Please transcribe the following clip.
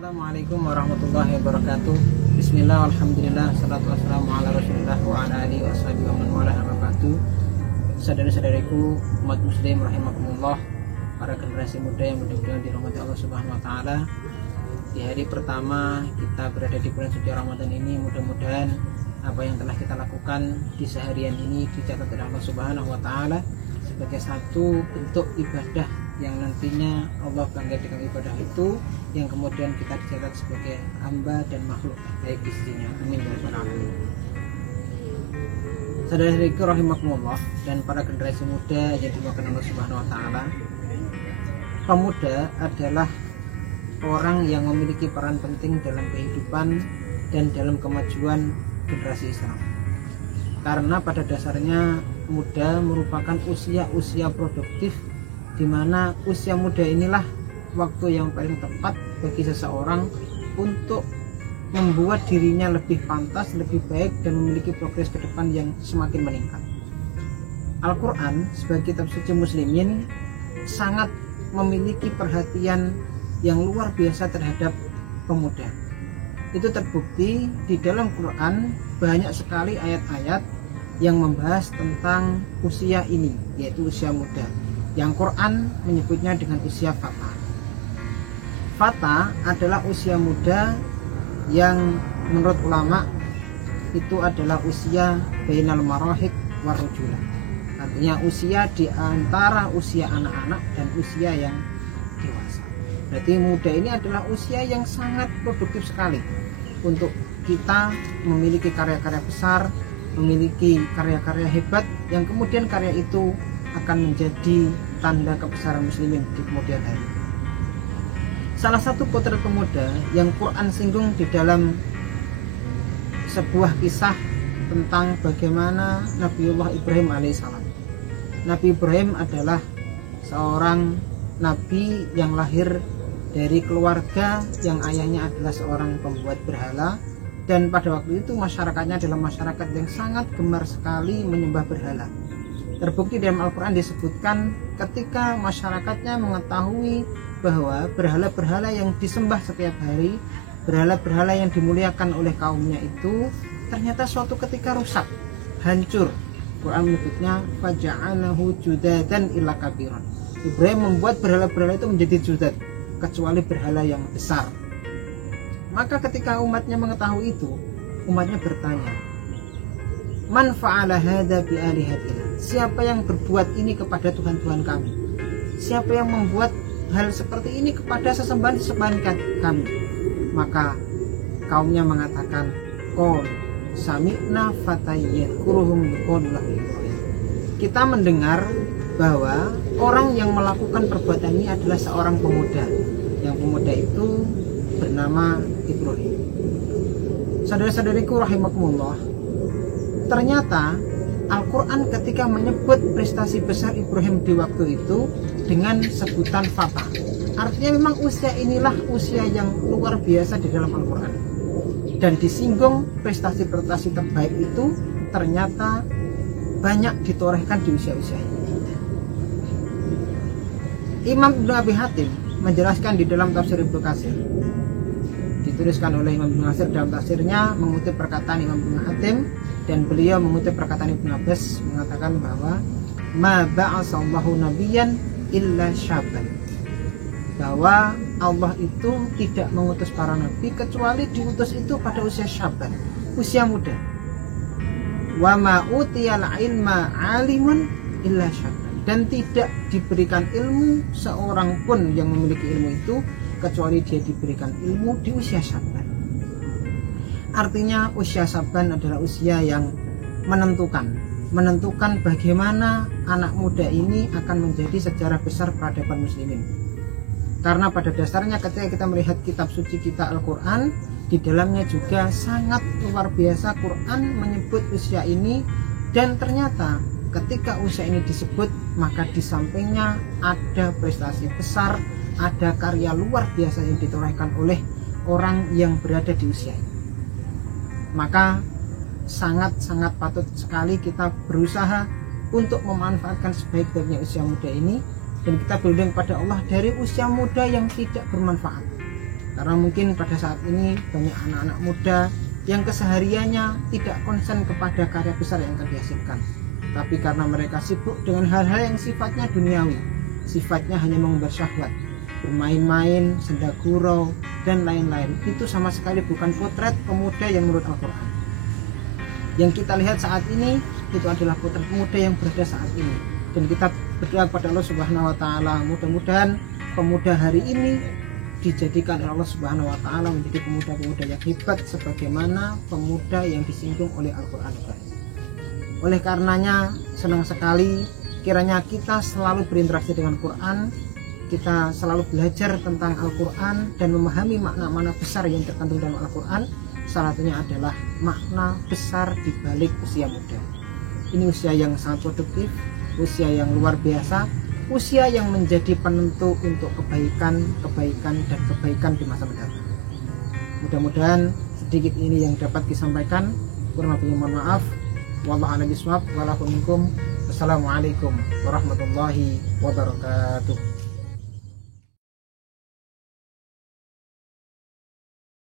Assalamualaikum warahmatullahi wabarakatuh. Bismillah, alhamdulillah, salatu wassalamu ala rasulillah wa ala alihi wa sahbihi wa man wala wabarakatuh. Saudara-saudariku umat muslim rahimakumullah, para generasi muda yang mudah-mudahan dirahmati Allah Subhanahu wa taala. Di hari pertama kita berada di bulan suci Ramadan ini, mudah-mudahan apa yang telah kita lakukan di seharian ini dicatat oleh Allah Subhanahu wa taala sebagai satu bentuk ibadah yang nantinya Allah bangga dengan ibadah itu, yang kemudian kita dicatat sebagai hamba dan makhluk baik di sisinya. Amin ya rabbal alamin. Saudara-saudariku rahimakumullah dan para generasi muda yang dimuliakan Allah Subhanahu wa taala, pemuda adalah orang yang memiliki peran penting dalam kehidupan dan dalam kemajuan generasi Islam. Karena pada dasarnya muda merupakan usia produktif, di mana usia muda inilah waktu yang paling tepat bagi seseorang untuk membuat dirinya lebih pantas, lebih baik, dan memiliki progres ke depan yang semakin meningkat. Al-Quran sebagai kitab suci muslimin sangat memiliki perhatian yang luar biasa terhadap pemuda. Itu terbukti di dalam Quran banyak sekali ayat-ayat yang membahas tentang usia ini, yaitu usia muda, yang Quran menyebutnya dengan usia fata. Fata adalah usia muda yang menurut ulama itu adalah usia bainal marahik warujula. Artinya usia di antara usia anak-anak dan usia yang dewasa. Berarti muda ini adalah usia yang sangat produktif sekali untuk kita memiliki karya-karya besar, memiliki karya-karya hebat yang kemudian karya itu akan menjadi tanda kebesaran muslimin di kemudian hari. Salah satu potret pemuda yang Quran singgung di dalam sebuah kisah tentang bagaimana Nabiullah Ibrahim alaihissalam. Nabi Ibrahim adalah seorang nabi yang lahir dari keluarga yang ayahnya adalah seorang pembuat berhala, dan pada waktu itu masyarakatnya adalah masyarakat yang sangat gemar sekali menyembah berhala. Terbukti dalam Al-Quran disebutkan ketika masyarakatnya mengetahui bahwa berhala-berhala yang disembah setiap hari, berhala-berhala yang dimuliakan oleh kaumnya itu ternyata suatu ketika rusak, hancur. Quran menyebutnya faja'alahu judadan illa kabiran. Ibrahim membuat berhala-berhala itu menjadi judad, kecuali berhala yang besar. Maka ketika umatnya mengetahui itu, umatnya bertanya, man fa'ala hadza bi alihatina? Siapa yang berbuat ini kepada Tuhan-Tuhan kami? Siapa yang membuat hal seperti ini kepada sesembahan-sesembahan kami? Maka kaumnya mengatakan, qul sami'na fatayyakuruhum yuqalu. Kita mendengar bahwa orang yang melakukan perbuatan ini adalah seorang pemuda. Yang pemuda itu bernama Ibrahim. Saudara-saudariku rahimakumullah, ternyata Al-Quran ketika menyebut prestasi besar Ibrahim di waktu itu dengan sebutan fata, artinya memang usia inilah usia yang luar biasa di dalam Al-Quran, dan disinggung prestasi-prestasi terbaik itu ternyata banyak ditorehkan di usia-usia ini. Imam Ibnu Abi Hatim menjelaskan di dalam tafsir Ibnu Katsir, dituliskan oleh Imam Ibnu Katsir dalam tafsirnya mengutip perkataan Imam Ibnu Hatim, dan beliau mengutip perkataan Ibnu Abbas mengatakan bahwa ma ba'asallahu nabiyyan illa syaban, bahwa Allah itu tidak mengutus para nabi kecuali diutus itu pada usia syaban, usia muda. Wa ma utiyal ilma alimun illa syaban, dan tidak diberikan ilmu seorang pun yang memiliki ilmu itu kecuali dia diberikan ilmu di usia syaban. Artinya usia syaban adalah usia yang menentukan bagaimana anak muda ini akan menjadi sejarah besar peradaban muslimin. Karena pada dasarnya ketika kita melihat kitab suci kita Al-Quran, di dalamnya juga sangat luar biasa Quran menyebut usia ini, dan ternyata ketika usia ini disebut, maka di sampingnya ada prestasi besar, ada karya luar biasa yang ditorehkan oleh orang yang berada di usia ini. Maka sangat-sangat patut sekali kita berusaha untuk memanfaatkan sebaik-baiknya usia muda ini, dan kita berlindung kepada Allah dari usia muda yang tidak bermanfaat. Karena mungkin pada saat ini banyak anak-anak muda yang kesehariannya tidak konsen kepada karya besar yang akan dihasilkan, tapi karena mereka sibuk dengan hal-hal yang sifatnya duniawi, sifatnya hanya mengumbar syahwat, bermain-main, senda gurau, dan lain-lain. Itu sama sekali bukan potret pemuda yang menurut Al-Quran. Yang kita lihat saat ini itu adalah potret pemuda yang berada saat ini, dan kita berdoa kepada Allah Subhanahu wa Ta'ala, mudah-mudahan pemuda hari ini dijadikan oleh Allah Subhanahu wa Ta'ala menjadi pemuda-pemuda yang hebat sebagaimana pemuda yang disinggung oleh Al-Quran. Oleh karenanya senang sekali kiranya kita selalu berinteraksi dengan Quran, kita selalu belajar tentang Al-Quran dan memahami makna-makna besar yang terkandung dalam Al-Quran. Salah satunya adalah makna besar di balik usia muda. Ini usia yang sangat produktif, usia yang luar biasa, usia yang menjadi penentu untuk kebaikan dan kebaikan di masa mendatang. Mudah-mudahan sedikit ini yang dapat disampaikan. Kurang lebihnya mohon maaf. Wallahu a'lam bishawab. Wassalamualaikum warahmatullahi wabarakatuh.